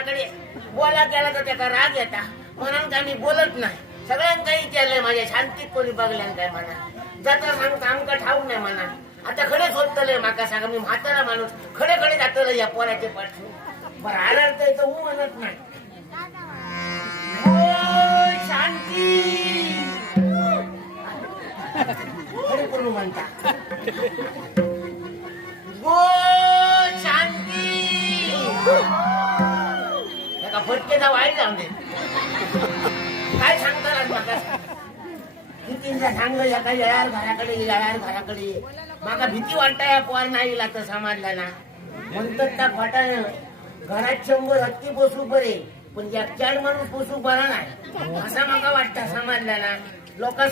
घराकडे बोला केला तर त्याचा राग येता म्हणून काय मी बोलत नाही सगळ्यांना काही केलंय माझ्या शांतीत कोणी बघल्यान काय म्हणा जाता सांगता आमका ठाऊक नाही म्हणा आता खडेच होतलंय माका सांगा मी म्हातारा माणूस खडे खडे जातलं या पोराचे पाठवून बरं आरडता येतं हू म्हणत नाही शांती खडे करून म्हणता गो शांती एका फटकेचा वाईट जाऊन दे काय सांगता माका कितींदा सांगलं एका यार घराकडे माका भीती वाटता या पोर नाही गेला तर समाजला ना म्हणतात त्या खोटानं घरात 100 हत्ती पोसू बरे पण या 4 माणूस पोसू बरा नाही असं माका वाटतं समाजला ना लोक